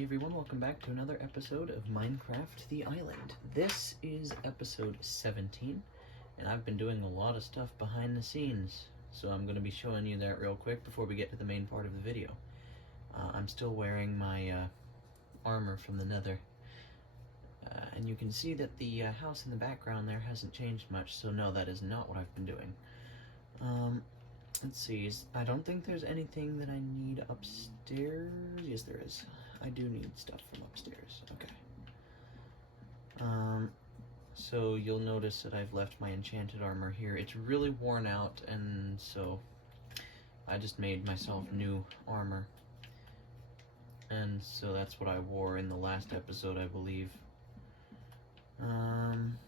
Hey everyone, welcome back to another episode of Minecraft The Island. This is episode 17, and I've been doing a lot of stuff behind the scenes, so I'm going to be showing you that real quick before we get to the main part of the video. I'm still wearing my armor from the nether, and you can see that the house in the background there hasn't changed much, so no, that is not what I've been doing. Let's see, I don't think there's anything that I need upstairs. Yes, there is. I do need stuff from upstairs. Okay. So you'll notice that I've left my enchanted armor here. It's really worn out, and so I just made myself new armor. And so that's what I wore in the last episode, I believe. I'm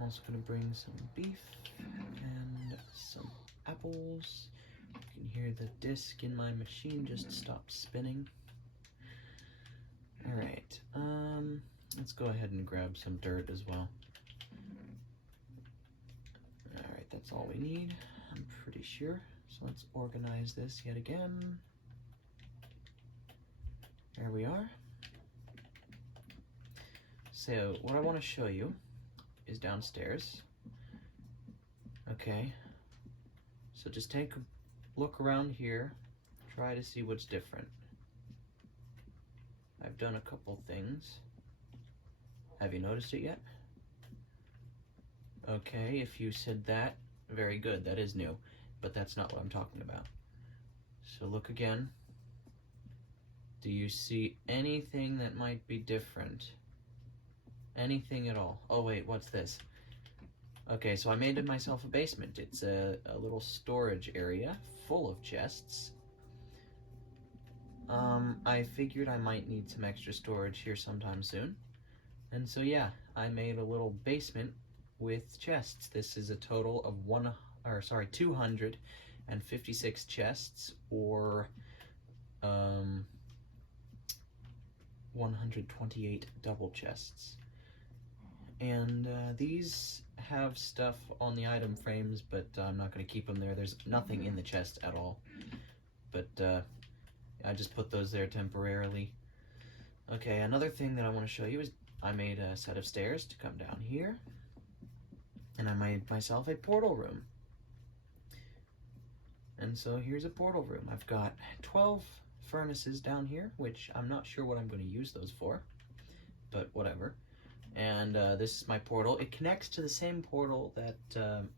also going to bring some beef and some apples. You can hear the disc in my machine just stopped spinning. Alright, let's go ahead and grab some dirt as well. Alright, that's all we need, I'm pretty sure. So let's organize this yet again. There we are. So, what I want to show you is downstairs. Okay, so just take a look around here, try to see what's different. I've done a couple things. Have you noticed it yet? Okay, if you said that, very good, that is new, but that's not what I'm talking about. So look again. Do you see anything that might be different? Anything at all? Oh wait, what's this? Okay, so I made myself a basement. It's a little storage area full of chests. I figured I might need some extra storage here sometime soon. And so yeah, I made a little basement with chests. This is a total of 256 chests, or 128 double chests. And these have stuff on the item frames, but I'm not going to keep them there. There's nothing in the chest at all. But I just put those there temporarily. Okay, another thing that I want to show you is I made a set of stairs to come down here. And I made myself a portal room. And so here's a portal room. I've got 12 furnaces down here, which I'm not sure what I'm going to use those for, but whatever. And this is my portal. It connects to the same portal that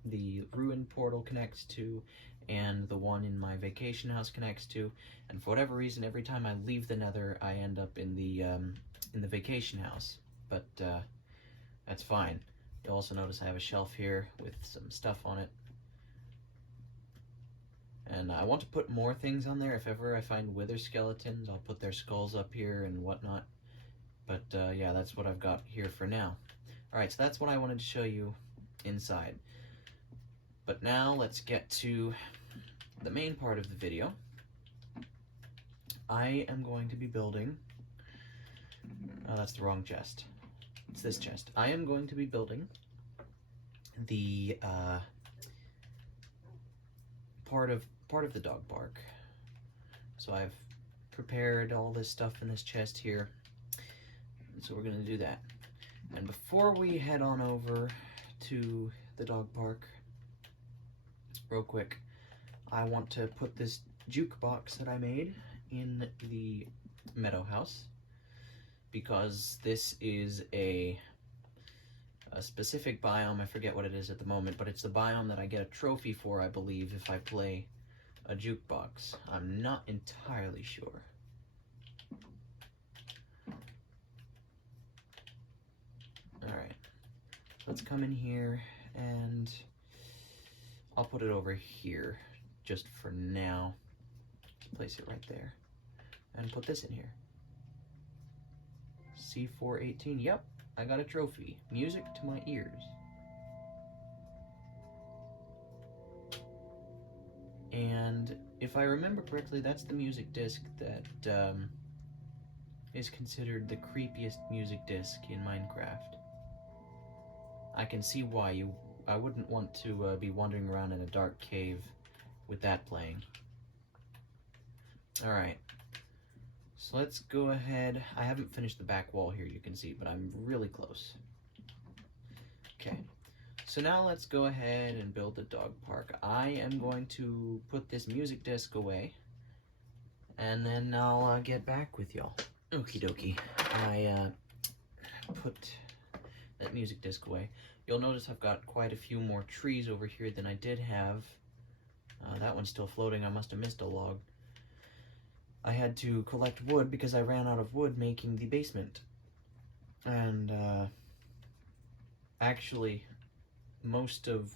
the ruined portal connects to, and the one in my vacation house connects to. And for whatever reason, every time I leave the nether, I end up in the vacation house. But that's fine. You'll also notice I have a shelf here with some stuff on it. And I want to put more things on there. If ever I find wither skeletons, I'll put their skulls up here and whatnot. But yeah, that's what I've got here for now. Alright, so that's what I wanted to show you inside. But now let's get to the main part of the video. I am going to be building... Oh, that's the wrong chest. It's this chest. I am going to be building the part of the dog park. So I've prepared all this stuff in this chest here. So we're going to do that. And before we head on over to the dog park, real quick, I want to put this jukebox that I made in the meadow house, because this is a specific biome. I forget what it is at the moment, but it's the biome that I get a trophy for, I believe, if I play a jukebox. I'm not entirely sure. Alright, let's come in here, and I'll put it over here just for now. Just place it right there, and put this in here. C418, yep, I got a trophy. Music to my ears. And if I remember correctly, that's the music disc that is considered the creepiest music disc in Minecraft. I can see why I wouldn't want to be wandering around in a dark cave with that playing. Alright. So let's go ahead. I haven't finished the back wall here, you can see, but I'm really close. Okay, so now let's go ahead and build the dog park. I am going to put this music disc away, and then I'll get back with y'all. Okie dokie. I put that music disc away. You'll notice I've got quite a few more trees over here than I did have. That one's still floating. I must have missed a log. I had to collect wood because I ran out of wood making the basement. And actually, most of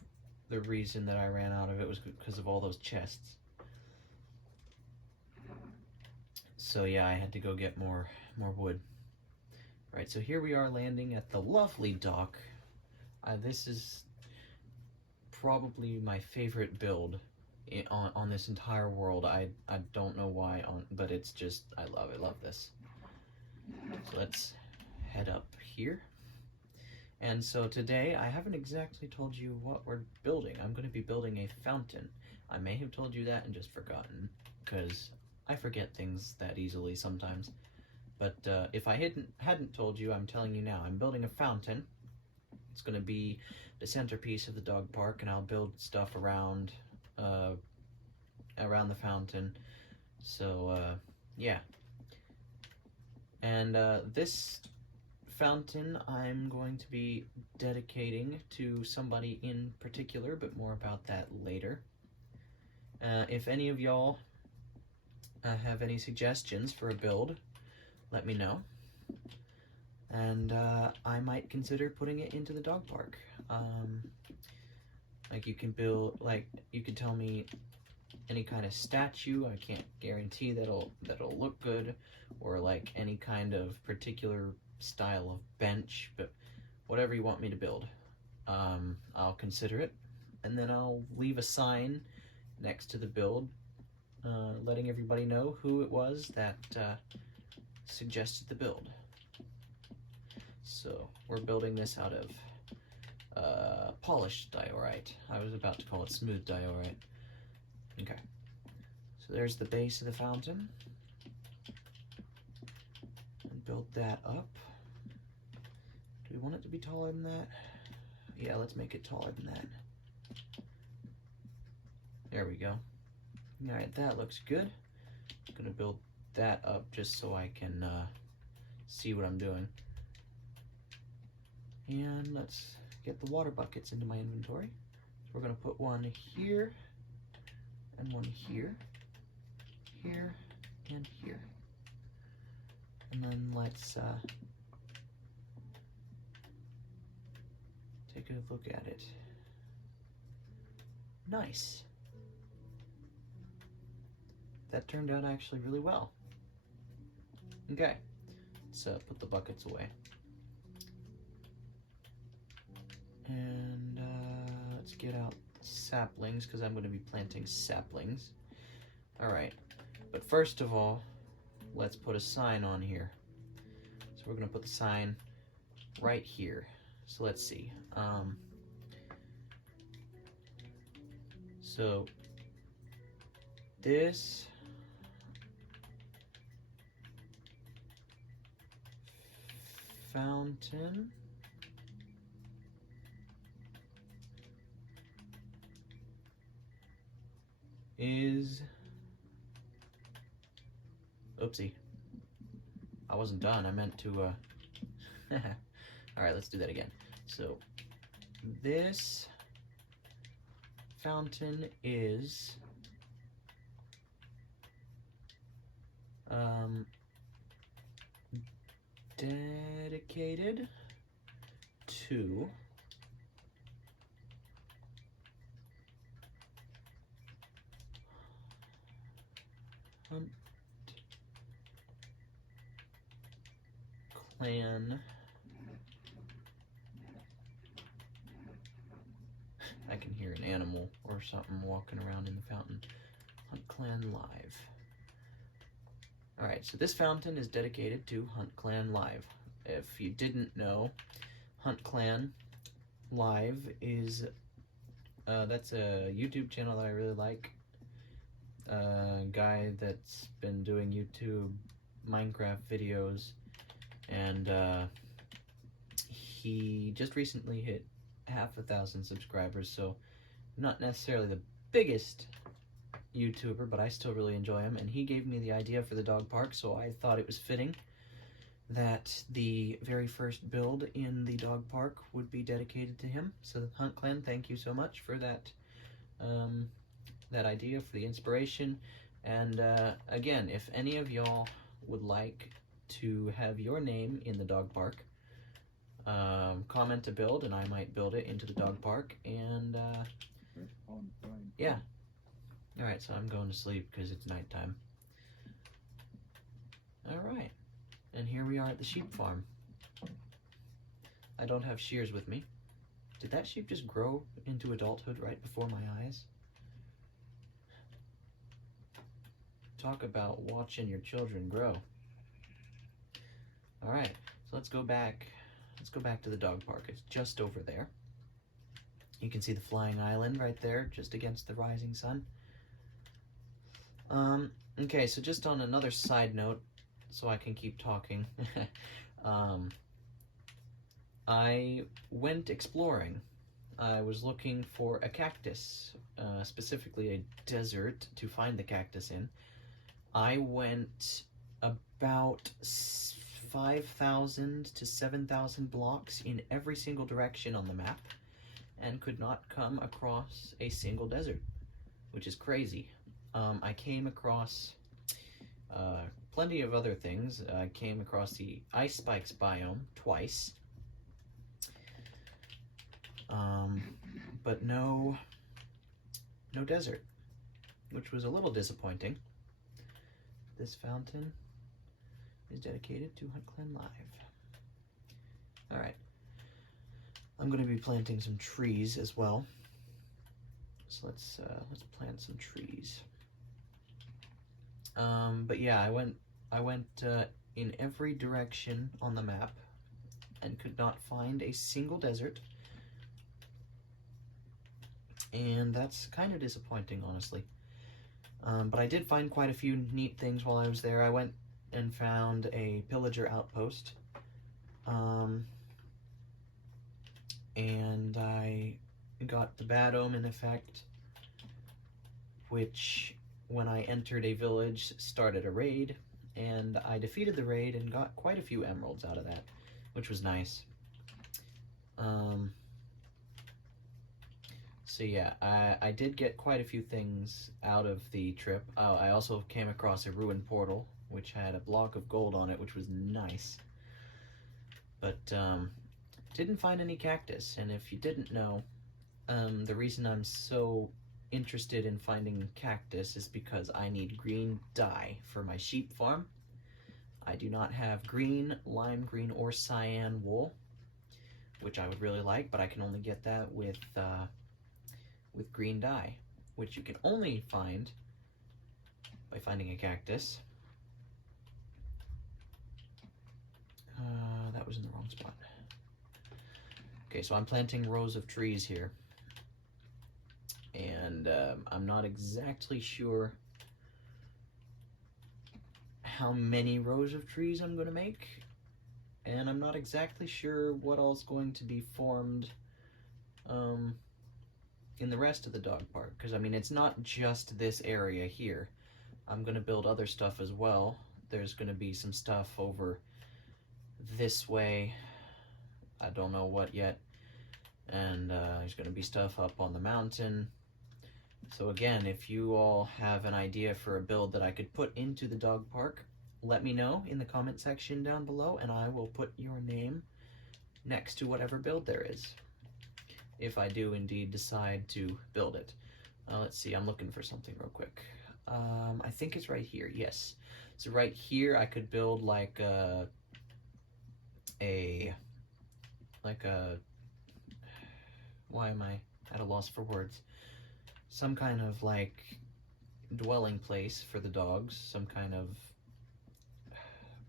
the reason that I ran out of it was because of all those chests. So yeah, I had to go get more wood. Right, so here we are landing at the lovely dock. This is probably my favorite build on this entire world. I don't know why, but it's just, I love this. So let's head up here. And so today, I haven't exactly told you what we're building. I'm going to be building a fountain. I may have told you that and just forgotten, because I forget things that easily sometimes. But if I hadn't told you, I'm telling you now. I'm building a fountain. It's going to be the centerpiece of the dog park, and I'll build stuff around the fountain. So yeah. And this fountain I'm going to be dedicating to somebody in particular, but more about that later. If any of y'all have any suggestions for a build, let me know. And I might consider putting it into the dog park. Like you can tell me any kind of statue. I can't guarantee that'll look good, or like any kind of particular style of bench, but whatever you want me to build, I'll consider it, and then I'll leave a sign next to the build, letting everybody know who it was that suggested the build. So we're building this out of polished diorite. I was about to call it smooth diorite. Okay, so there's the base of the fountain, and build that up. Do we want it to be taller than that? Yeah, let's make it taller than that. There we go. Alright, that looks good. I'm gonna build that up just so I can see what I'm doing. And let's get the water buckets into my inventory. So we're gonna put one here, and one here, here, and here. And then let's take a look at it. Nice. That turned out actually really well. Okay, let's put the buckets away. And let's get out saplings, because I'm going to be planting saplings. Alright, but first of all, let's put a sign on here. So we're going to put the sign right here. So let's see. So this fountain is, oopsie, I wasn't done. I meant to all right, let's do that again. So this fountain is dedicated to HuntClan. I can hear an animal or something walking around in the fountain. HuntClan Live. Alright, so this fountain is dedicated to HuntClan Live. If you didn't know, HuntClan Live is, that's a YouTube channel that I really like. A guy that's been doing YouTube Minecraft videos, and he just recently hit 500,000 subscribers, so not necessarily the biggest YouTuber, but I still really enjoy him, and he gave me the idea for the dog park, so I thought it was fitting that the very first build in the dog park would be dedicated to him. So HuntClan, thank you so much for that that idea, for the inspiration. And again, if any of y'all would like to have your name in the dog park, comment a build and I might build it into the dog park. And yeah. Alright, so I'm going to sleep because it's nighttime. Alright, and here we are at the sheep farm. I don't have shears with me. Did that sheep just grow into adulthood right before my eyes? Talk about watching your children grow. Alright, so let's go back to the dog park. It's just over there. You can see the flying island right there, just against the rising sun. Okay, so just on another side note, so I can keep talking, I went exploring. I was looking for a cactus, specifically a desert to find the cactus in. I went about 5,000 to 7,000 blocks in every single direction on the map and could not come across a single desert, which is crazy. I came across plenty of other things. I came across the ice spikes biome twice, but no desert, which was a little disappointing. This fountain is dedicated to HuntClan Live. Alright, I'm going to be planting some trees as well. So let's plant some trees. But yeah, I went in every direction on the map and could not find a single desert. And that's kind of disappointing, honestly. But I did find quite a few neat things while I was there. I went and found a pillager outpost. And I got the bad omen effect, which, when I entered a village, started a raid, and I defeated the raid and got quite a few emeralds out of that, which was nice. So yeah, I did get quite a few things out of the trip. I also came across a ruined portal, which had a block of gold on it, which was nice. But didn't find any cactus, and if you didn't know, the reason I'm so interested in finding cactus is because I need green dye for my sheep farm. I do not have green, lime green, or cyan wool, which I would really like, but I can only get that with green dye, which you can only find by finding a cactus. That was in the wrong spot. Okay, so I'm planting rows of trees here, and I'm not exactly sure how many rows of trees I'm going to make, and I'm not exactly sure what all's going to be formed in the rest of the dog park, because I mean, it's not just this area here. I'm going to build other stuff as well. There's going to be some stuff over this way, I don't know what yet, and there's going to be stuff up on the mountain. So again, if you all have an idea for a build that I could put into the dog park, let me know in the comment section down below, and I will put your name next to whatever build there is, if I do indeed decide to build it. Let's see, I'm looking for something real quick. I think it's right here, yes. So right here I could build like a why am I at a loss for words? Some kind of like dwelling place for the dogs, some kind of,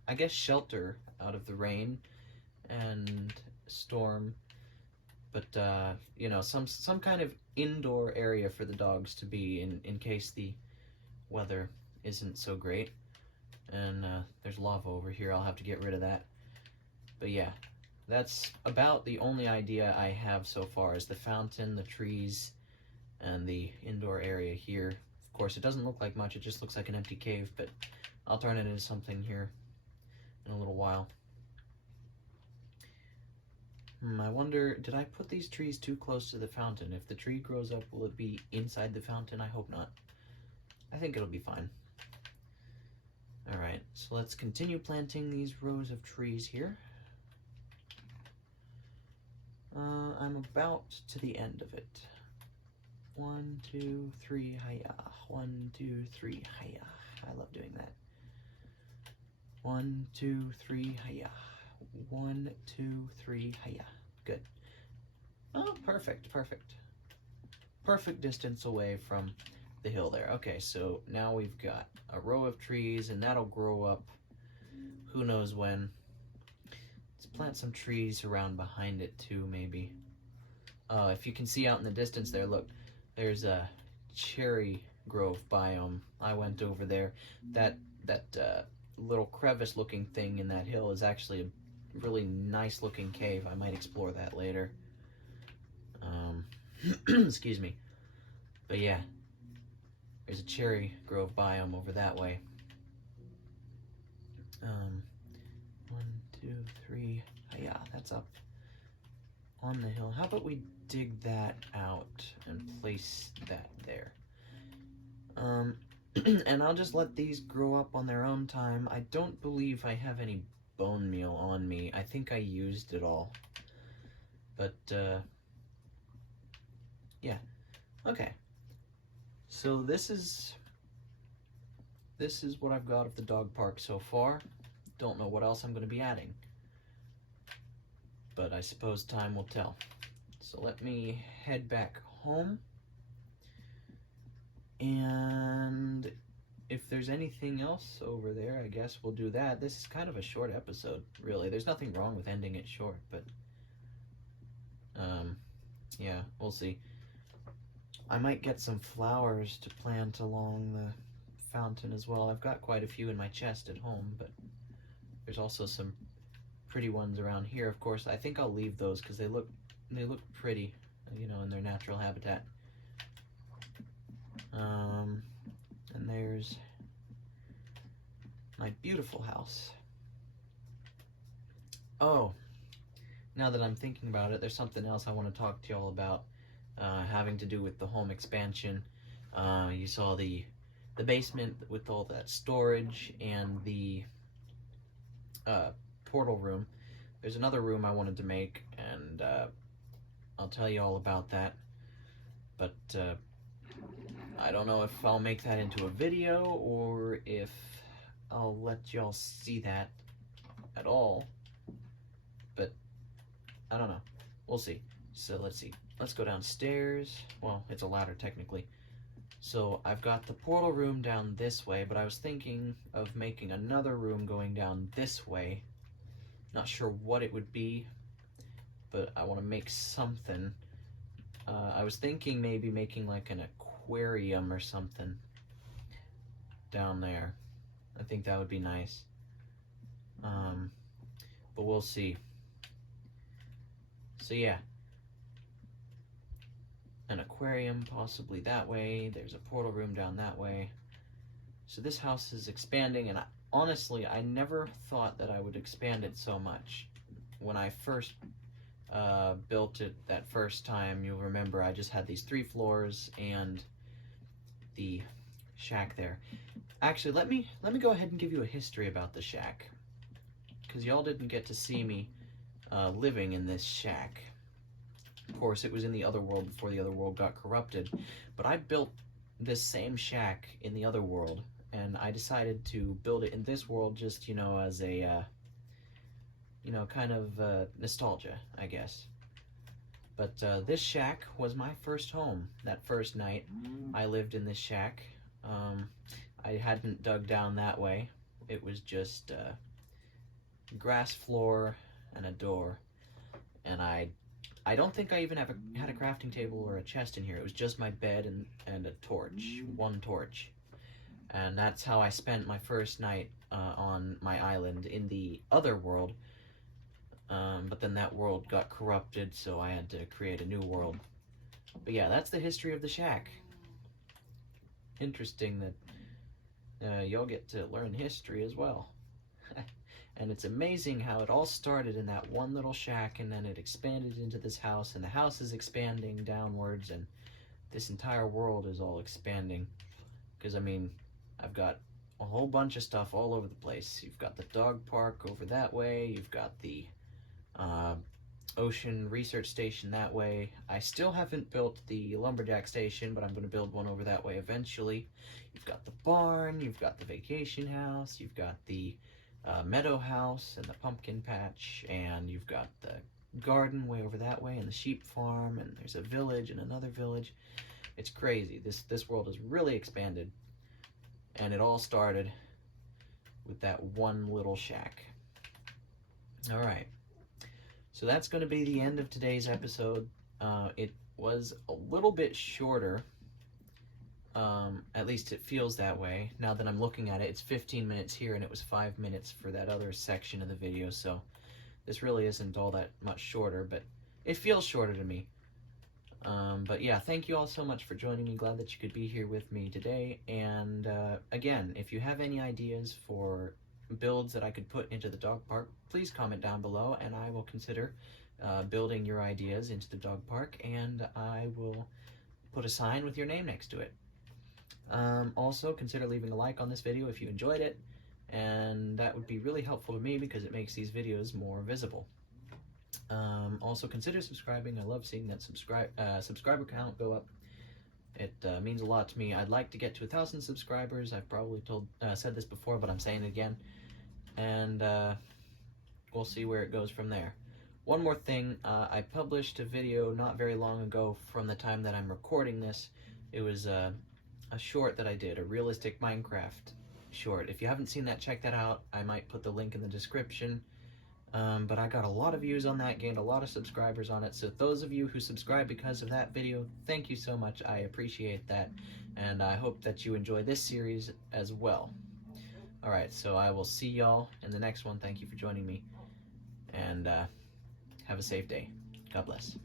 I guess, shelter out of the rain and storm, but you know, some kind of indoor area for the dogs to be in case the weather isn't so great. And there's lava over here. I'll have to get rid of that. But yeah, that's about the only idea I have so far, is the fountain, the trees, and the indoor area here. Of course, it doesn't look like much. It just looks like an empty cave, but I'll turn it into something here in a little while. I wonder, did I put these trees too close to the fountain? If the tree grows up, will it be inside the fountain? I hope not. I think it'll be fine. Alright, so let's continue planting these rows of trees here. I'm about to the end of it. 1, 2, 3, hiya. 1, 2, 3, hiya. I love doing that. 1, 2, 3, hiya. 1, 2, 3, hiya. Good. Oh, perfect, perfect. Perfect distance away from the hill there. Okay, so now we've got a row of trees, and that'll grow up who knows when. Let's plant some trees around behind it too, maybe. If you can see out in the distance there, look, there's a cherry grove biome. I went over there. That little crevice looking thing in that hill is actually a really nice looking cave. I might explore that later. Excuse me. But yeah, there's a cherry grove biome over that way. 1, 2, 3, yeah, that's up on the hill. How about we dig that out and place that there? And I'll just let these grow up on their own time. I don't believe I have any bone meal on me. I think I used it all. But, yeah. Okay. So this is what I've got of the dog park so far. Don't know what else I'm going to be adding, but I suppose time will tell. So let me head back home, and if there's anything else over there, I guess we'll do that. This is kind of a short episode, really. There's nothing wrong with ending it short, but yeah, we'll see. I might get some flowers to plant along the fountain as well. I've got quite a few in my chest at home, but there's also some pretty ones around here. Of course, I think I'll leave those because they look pretty, you know, in their natural habitat. And there's my beautiful house. Oh, now that I'm thinking about it, there's something else I want to talk to y'all about, having to do with the home expansion. You saw the basement with all that storage and the portal room. There's another room I wanted to make, and I'll tell you all about that. But I don't know if I'll make that into a video or if I'll let y'all see that at all. But I don't know. We'll see. So let's see. Let's go downstairs. Well, it's a ladder technically. So I've got the portal room down this way, but I was thinking of making another room going down this way. Not sure what it would be, but I want to make something. I was thinking maybe making like an aquarium or something down there. I think that would be nice. But we'll see. So yeah. An aquarium possibly that way. There's a portal room down that way. So this house is expanding, and honestly, I never thought that I would expand it so much. When I first built it that first time, you'll remember I just had these 3 floors and the shack there. Actually, let me go ahead and give you a history about the shack, because y'all didn't get to see me living in this shack. Of course, it was in the other world before the other world got corrupted, but I built this same shack in the other world, and I decided to build it in this world just, you know, as a, you know, kind of nostalgia, I guess. But this shack was my first home. That first night, I lived in this shack. I hadn't dug down that way. It was just grass floor and a door, and I don't think I even had a crafting table or a chest in here. It was just my bed and a torch, 1 torch. And that's how I spent my first night on my island in the other world. But then that world got corrupted, so I had to create a new world. But yeah, that's the history of the shack. Interesting that y'all get to learn history as well. And it's amazing how it all started in that one little shack, and then it expanded into this house, and the house is expanding downwards, and this entire world is all expanding. Because, I mean, I've got a whole bunch of stuff all over the place. You've got the dog park over that way, you've got the ocean research station that way. I still haven't built the lumberjack station, but I'm going to build one over that way eventually. You've got the barn, you've got the vacation house, you've got the meadow house and the pumpkin patch, and you've got the garden way over that way, and the sheep farm, and there's a village and another village. It's crazy. This world has really expanded, and it all started with that one little shack. All right, so that's going to be the end of today's episode. It was a little bit shorter. At least it feels that way. Now that I'm looking at it, it's 15 minutes here, and it was 5 minutes for that other section of the video, so this really isn't all that much shorter, but it feels shorter to me. But yeah, thank you all so much for joining me. Glad that you could be here with me today. And again, if you have any ideas for builds that I could put into the dog park, please comment down below, and I will consider building your ideas into the dog park, and I will put a sign with your name next to it. Also, consider leaving a like on this video if you enjoyed it, and that would be really helpful to me because it makes these videos more visible. Also, consider subscribing. I love seeing that subscriber count go up. It means a lot to me. I'd like to get to 1,000 subscribers. I've probably said this before, but I'm saying it again. And we'll see where it goes from there. One more thing, I published a video not very long ago from the time that I'm recording this. It was a short that I did, a realistic Minecraft short. If you haven't seen that, check that out. I might put the link in the description. But I got a lot of views on that, gained a lot of subscribers on it, so those of you who subscribed because of that video, thank you so much. I appreciate that, and I hope that you enjoy this series as well. Alright, so I will see y'all in the next one. Thank you for joining me, and have a safe day. God bless.